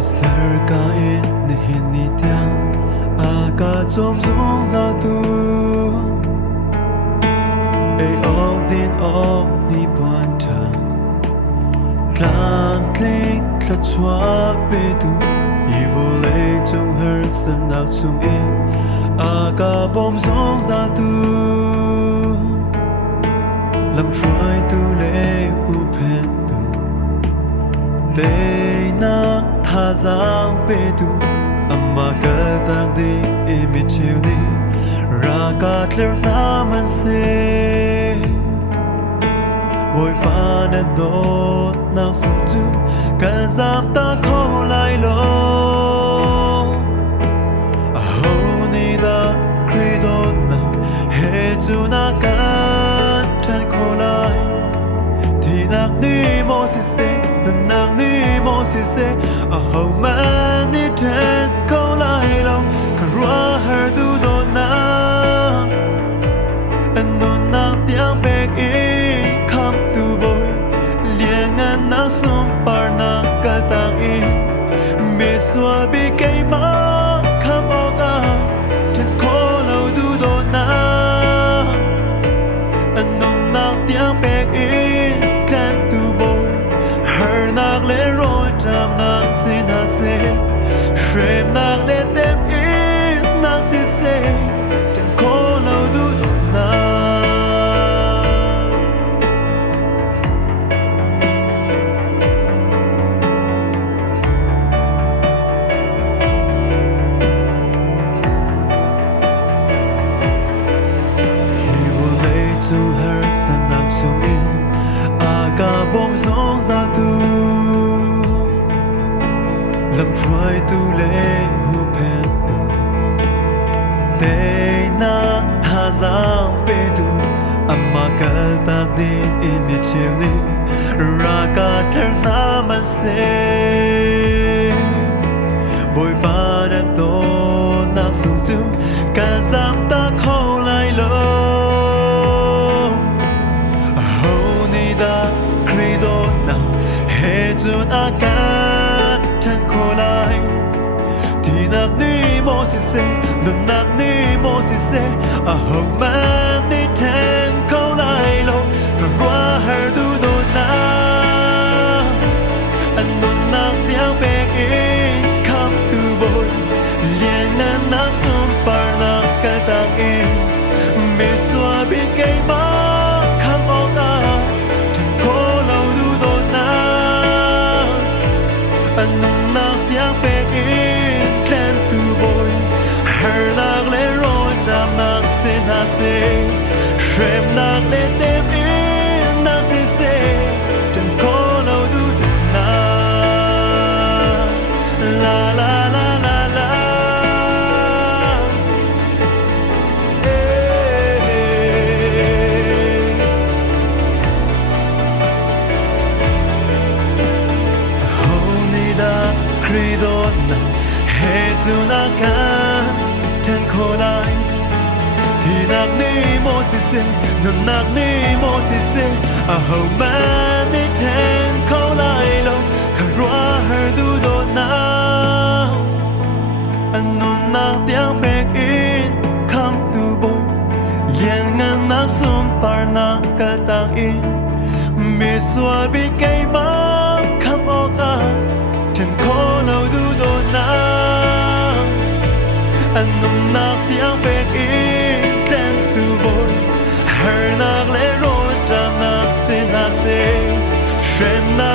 Serka e ne hinitia aga chom zong za tu e odin o ni puanta tlang kling tla chwa pe tu evole chung her san nak chung e aga bom zong za tu lam try tu le hu pen tu te na tha giang pe tu amma ka tang di imi chiu ni ra ka tler na man se boy pa na do na sum tu ka zam ta kho lai lo a ho ni da credo na he tu na ka tan kho lai ti nak ni mo si se nak ni mo si se a ho man ni tan kho lai lo ka ra her du do na an no na tiang pe e kam tu boy liang an na sum par na ka tang e me swa bi kai ma kam o ga tan kho lo du do na an no na tiang pe e kan tu boy her nak le ro tam nak sin ha se shrem nak le tem e nak si se tan kho lo du do na to her san nak chung in aga bom zong za tu lam try tu le hu pen tu te na tha giang pe tu amma ka tak din in mi chiu ni ra ka tler na man se boy pa na to na su tu ka zam ta kho lai lo Jun akan tan ko lai ti nak ni mo si se nun nak ni mo si se a ho man ni tan ko lai lo ka ra her du do na an nun nak tiang pe e kam tu boy lien na na sum par na ka tang e me swa bi kai ma kam o na tan ko lo du do na an nun nak tiang pe e kan tu boy her nak le ro tam nak sin ha se shrem nak le tem e nak si se tan ko lo du na la la la la la credo na he tu na ka tan kho lai ti nak ni mo si se no nak ni mo si se a ho man ni tan kho lai lo ka ra her du do na an no nak tiang pe in kam tu boy lien ngan nak sum par na ka tang in me swa bi kai ma kam o ga tan kho lo du do na an nun nak tiang pe e tan tu boy her nak le ro tam nak sin ha se shrem na